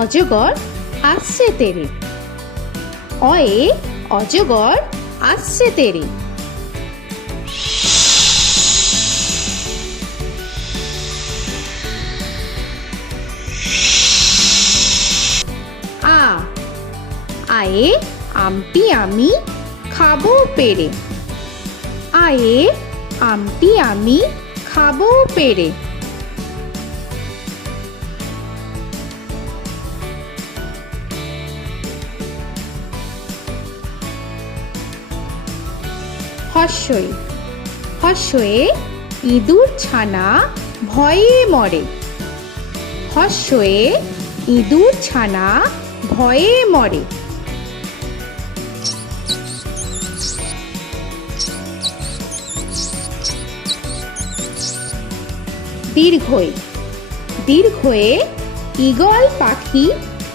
অজগর আসছে তেরে। অয়ে অজগর আসছে তেরে। আ আয়ে আমটি আমি খাবো পেরে। আয়ে আমটি আমি খাবো পেরে। হর্ষই হর্ষয়ে ইঁদুর ছানা ভয়ে মরে। হর্ষয়ে ইঁদুর ছানা ভয়ে মরে। দীর্ঘই দীর্ঘয়ে ঈগল পাখি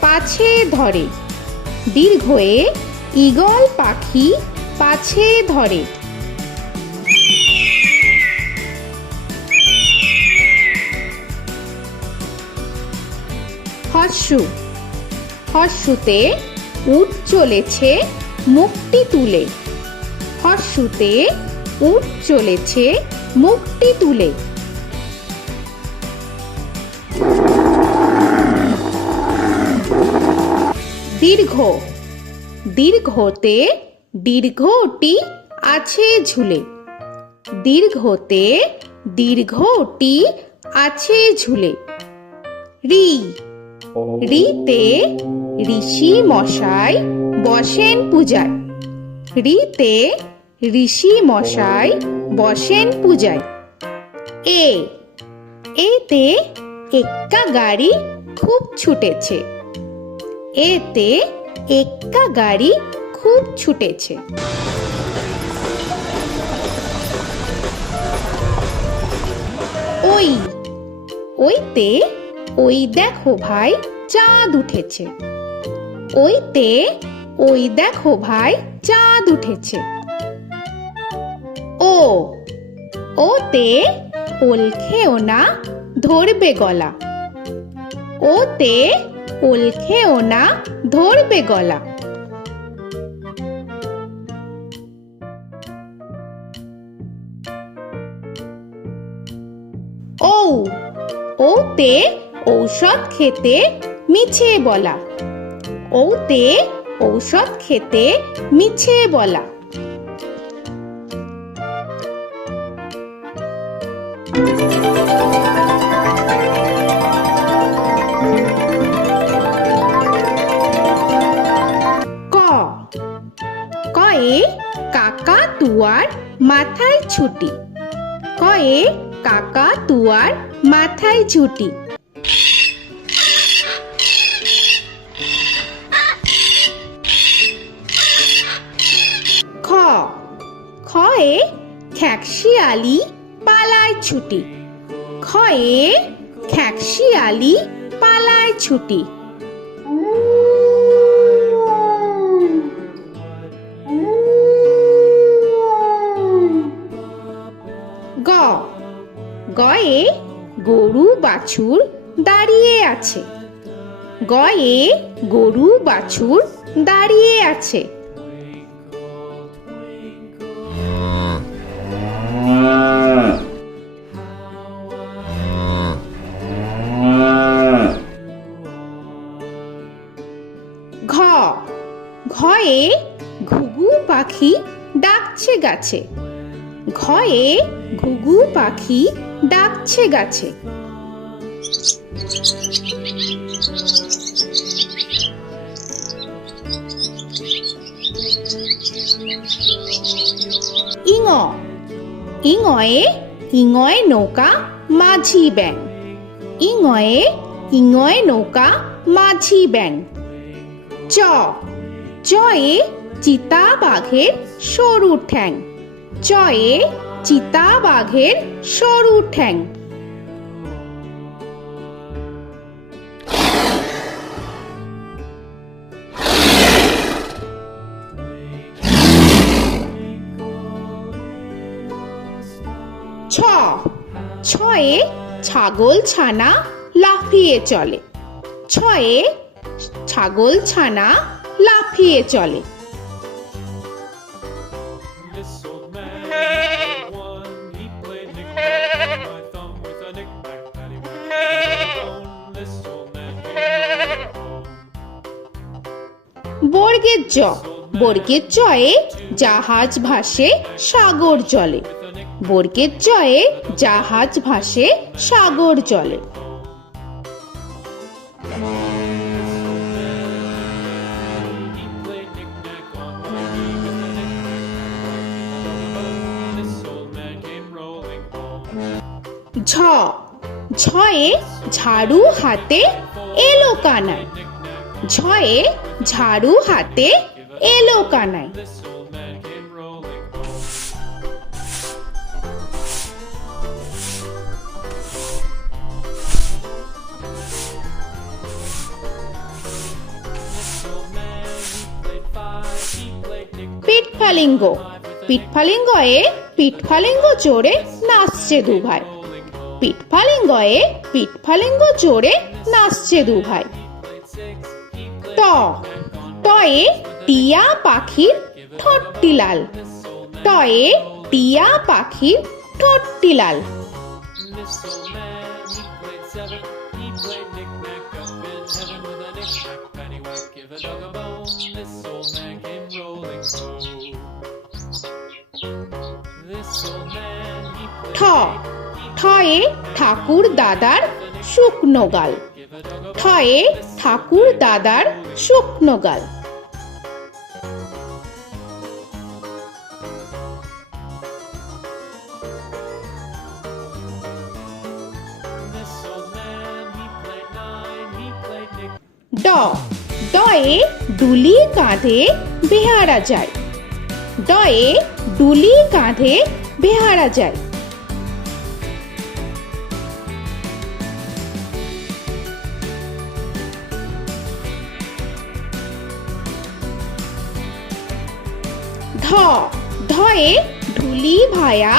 পাছে ধরে। দীর্ঘয়ে ঈগল পাখি পাছে ধরে। হর্ষু হর্ষুতে উট চলেছে মুখটি তুলে। হর্ষুতে উট চলেছে মুখটি তুলে। দীর্ঘ দীর্ঘতে দীর্ঘটি আছে ঝুলে। দীর্ঘতে দীর্ঘটি আছে ঝুলে। রি রিতে ঋষি মশাই বসেন পূজায়। রিতে ঋষি মশাই বসেন পূজায়। এ এতে এক্কা গাড়ি খুব ছুটেছে। এতে এক্কা গাড়ি খুব ছুটেছে। ওই ওইতে ওই দেখো ভাই চাঁদ উঠেছে। ওইতে ওই দেখো ভাই চাঁদ উঠেছে। ও ওতে ওল খেও না ধরবে গলা। ওতে ওল খেও না ধরবে গলা। ঔ ওতে ঔষধ খেতে মিছে বলা। ওতে ঔষধ খেতে মিছে বলা। ক কয়ে কাকা তুয়ার মাথায় ছুটি। কয়ে কাকা তুয়ার মাথায় ছুটি। খ খয়ে খ্যাকশিয়ালি পালায় ছুটি। খয়ে খ্যাকশিয়ালি পালায় ছুটি। গ গয়ে গরু বাছুর দাঁড়িয়ে আছে। গয়ে গরু বাছুর দাঁড়িয়ে আছে। ঘ ঘয়ে ঘুঘু পাখি ডাকছে গাছে। ঘয়ে ঘুঘু পাখি ডাকছে গাছে। ইঙ ইঙয়ে ইঙয় নৌকা মাঝি ব্যাং। ইঙয়ে ইঙয় নৌকা মাঝি ব্যাং। চ চয়ে চিতা বাঘের সরু ঠ্যাং। চয়ে চিতা বাঘের সরু ঠ্যাং। ছ ছয়ে ছাগল ছানা লাফিয়ে চলে। ছয়ে ছাগল ছানা লাফিয়ে চলে। This old man had one. He played knick-knack on my thumb with a knick-knack, paddywhack, bone. This old man came rolling home. বর্গের জ, বর্গের জয়ে জাহাজ ভাসে সাগর জলে। বর্গের জয়ে জাহাজ ভাসে সাগর জলে। He played knick-knack on my knee with a knick-knack, bone. This old man came rolling home. ঝ, ঝয়ে ঝাড়ু হাতে এলো কানাই। ঝয়ে ঝাড়ু হাতে এলো Kanai. This old man came rolling home. This old man, he played five. He played knick-knack. পিঠফালিঙ্গ, পিঠফালিঙ্গয়ে পিঠফালিঙ্গ চড়ে নাচছে দু ভাই। পিঠফালিঙ্গয়ে পিঠফালিঙ্গ চড়ে নাচছে দু ভাই। ট, টয়ে টিয়া পাখির ঠোঁটটি লাল। টয়ে টিয়া পাখির ঠোঁটটি লাল। This old man, he played seven. He played knick-knack up in heaven with a knick-knack, paddywhack, give a dog a bone. This old man came rolling home. This old man, he ঠ, played ঠয়ে ঠাকুর দাদার শুকনো গাল। give a dog a ঠয়ে ঠাকুর দাদার শুকনো গাল। This old man, he played nine. He played knick. ড, ডয়ে ডুলি কাঁধে বেহারা যায়। ডয়ে ডুলি কাঁধে বেহারা যায়। ধ, ধয়ে ঢুলি ভায়া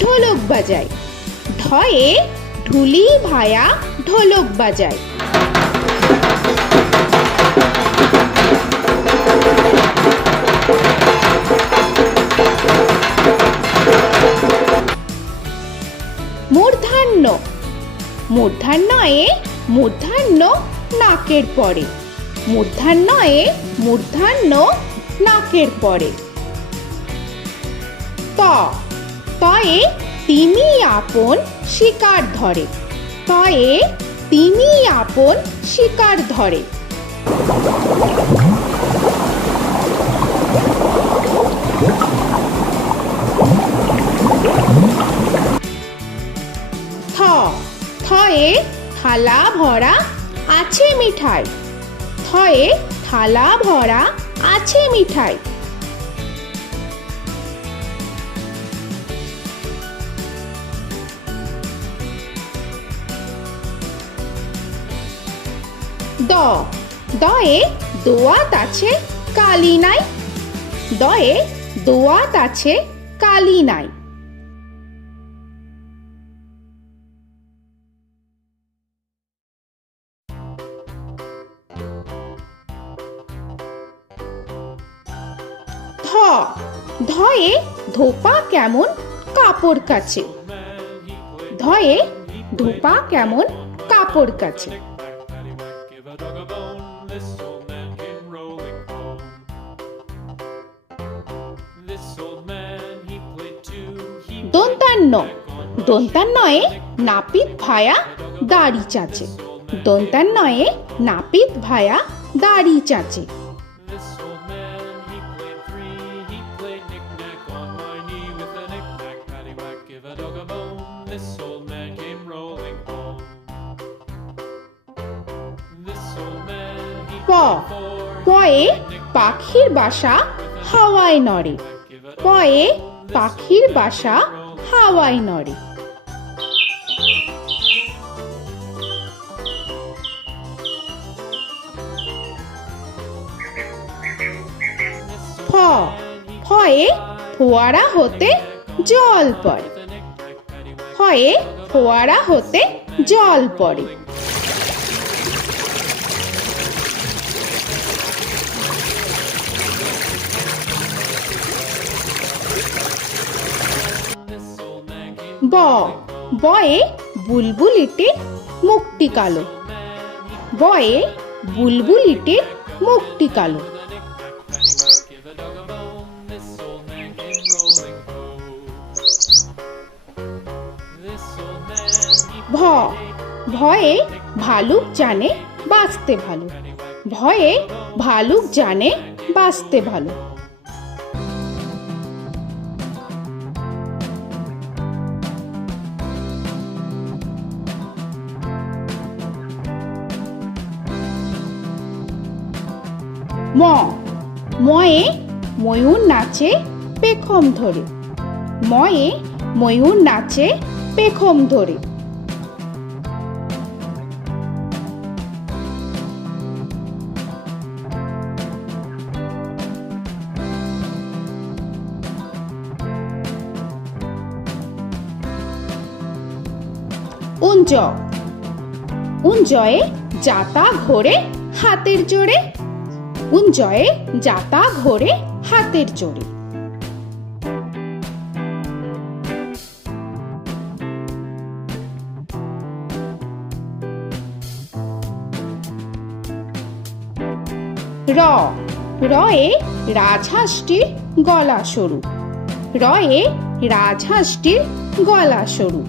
ঢোলক বাজায়। ধয়ে ঢুলি ভায়া ঢোলক বাজায়। মূর্ধন্য, মূর্ধন্যয়ে মূর্ধন্য নাকের পরে। মূর্ধন্যয়ে মূর্ধন্য নাকের পরে। ত, তয়ে তিমি আপন শিকার ধরে। তয়ে তিমি আপন শিকার ধরে। থ, থয়ে থালা ভরা আছে মিঠাই। থয়ে থালা ভরা আছে মিঠাই। দ, দয়ে দোয়াত আছে কালি নাই। দয়ে দোয়াত আছে কালি নাই। ধ, ধয়ে ধোপা কেমন কাপড় কাছে। ধয়ে ধোপা কেমন কাপড় কাছে। Paddywhack, give a dog a bone. This old man came rolling home. This old man, he played two. He দন্তান্ন, দন্তান্নয়ে নাপিত ভায়া দাড়ি চাচে। দন্তান্নয়ে নাপিত ভায়া দাড়ি চাচে। This old man, he played three. He played knick-knack on my knee with a knick-knack, paddywhack, give a dog a bone. This old man came rolling home. This old man, he প, played four. পয়ে পাখির বাসা হাওয়ায় নড়ে। পয়ে পাখির বাসা হাওয়ায় নড়ে। ফ, ফয়ে ফোয়ারা হতে জল পড়ে। ফয়ে ফোয়ারা হতে জল পড়ে। ব বয়ে বুলবুলিটির মুখটি কালো। বয়ে বুলবুলিটির মুখটি কালো। Give a dog a bone, this old man came rolling home. This old man, he ভ ভয়ে ভালুক জানে বাঁচতে ভালো। ভয়ে ভালুক জানে বাঁচতে ভালো। ম ময়ে ময়ূর নাচে পেখম ধরে। ময়ে ময়ূর নাচে পেখম ধরে। উঞ্জ উঞ্জয়ে যাতা ঘোরে হাতের জোরে। উঞ্জয়ে যাতা ঘোরে হাতের জোরে। র রয়ে রাজহাঁসটির গলা সরু। রয়ে রাজহাঁসটির গলা সরু।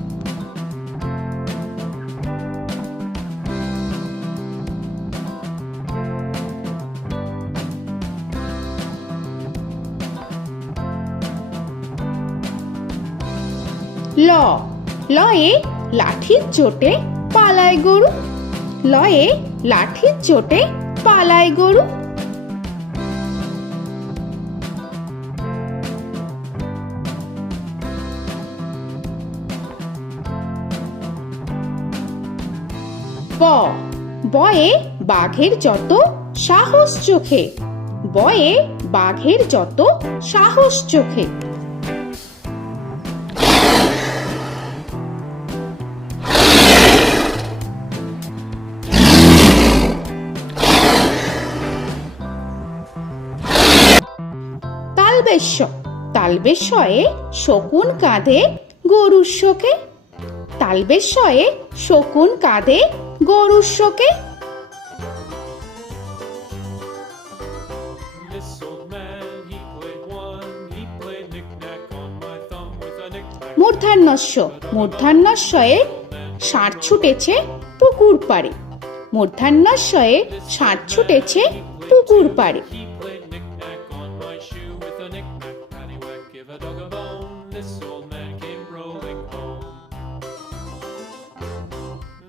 ল লয়ে লাঠির চোটে পালায় গরু। লয়ে লাঠির চোটে পালায় গরু। ব বয়ে বাঘের যত সাহস চোখে। বয়ে বাঘের যত সাহস চোখে। তালবেশ্য তালবেশ্যয়ে শকুন কাঁধে গরুর শোকে। তালবেশ্যয়ে শকুন কাঁধে গরুর শোকে। This old man, he played one, he played knick-knack on my thumb with a knick-knack. মূর্ধন্যস্য মূর্ধন্যস্বয়ে ষাঁড় ছুটেছে পুকুর পাড়ে। মূর্ধন্যস্বয়ে ষাঁড় ছুটেছে পুকুর পাড়ে। He played knick-knack on my shoe with a knick-knack, paddywhack, give a dog a bone. This old man came rolling home.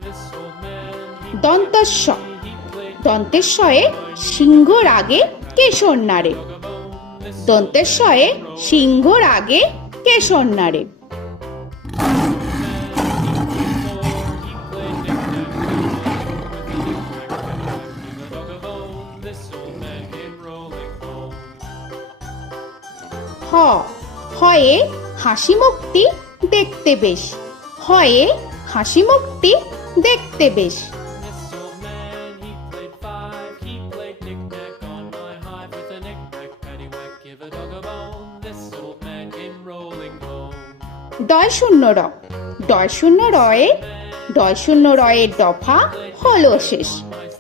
This old man, দন্তস্ব he played দন্তেশ্বয়ে সিংহর আগে কেশর নাড়ে। dog a bone. This দন্তেশ্বয়ে সিংহর আগে কেশর নাড়ে। he played knick-knack on my shoe with a knick-knack, paddywhack, give a dog a bone. This old man came rolling home. হ হয়ে হাসি মুখটি দেখতে বেশ। হয়ে হাসি মুখটি দেখতে বেশ। This old man, he played five, he played knick-knack on my hive with a knick-knack, paddywhack, give a dog a bone. This old man came rolling home. ডয় শূন্য র ডয় শূন্য রয়ে ডয় শূন্য রয়ের দফা হলো শেষ।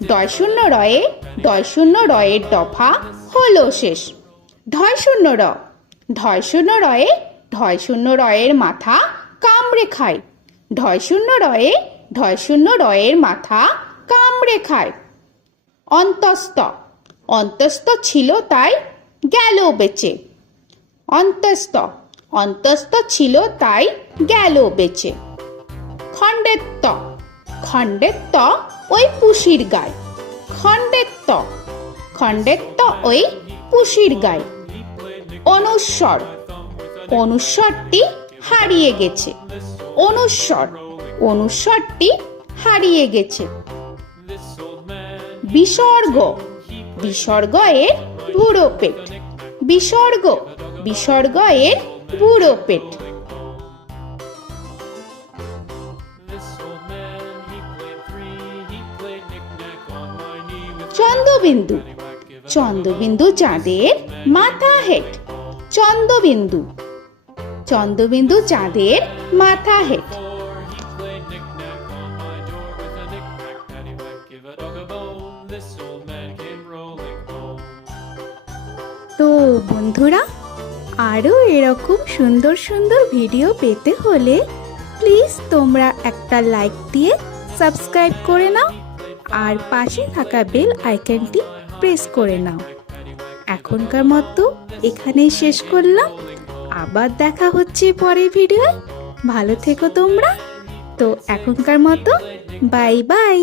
ডয় শূন্য রয়ে ডয় শূন্য রয়ের দফা হলো শেষ। ঢয় শূন্য র ঢয় শূন্য রয়ে ঢয় শূন্য রয়ের মাথা কামড়ে খায়। ঢয় শূন্য রয়ে ঢয় শূন্য রয়ের মাথা কামড়ে খায়। অন্তস্থ অন্তস্থ ছিল তাই গেল বেঁচে। অন্তস্থ অন্তস্থ ছিল তাই গেল বেঁচে। খণ্ডেত্ব খণ্ডেত্ব ওই পুষির গায়। খণ্ডেত্ব খণ্ডেত্ব ওই পুষির গায়। অনুস্বর অনুস্বরটি হারিয়ে গেছে। অনুস্বর অনুস্বরটি হারিয়ে গেছে। This old man, বিসর্গ বিসর্গ এর বুড়ো পেট। বিসর্গ বিসর্গ এর বুড়ো পেট। this old man, he played three, he played knick-knack on my knee with Chandrabindu paddywhack, give a Chandrabindu চাঁদের মাথা হেট। চন্দ্রবিন্দু চন্দ্রবিন্দু চাঁদের মাথা head. Before he played knick-knack on my door with a knick-knack, paddywhack, give a dog a bone. This old man came rolling home. তো বন্ধুরা, আরও এরকম সুন্দর সুন্দর ভিডিও পেতে হলে প্লিজ তোমরা একটা লাইক দিয়ে সাবস্ক্রাইব করে নাও আর পাশে থাকা বেল আইকনটি প্রেস করে নাও। এখনকার মতো এখানেই শেষ করলাম, আবার দেখা হচ্ছে পরের ভিডিও। ভালো থেকো তোমরা। তো এখনকার মতো বাই বাই।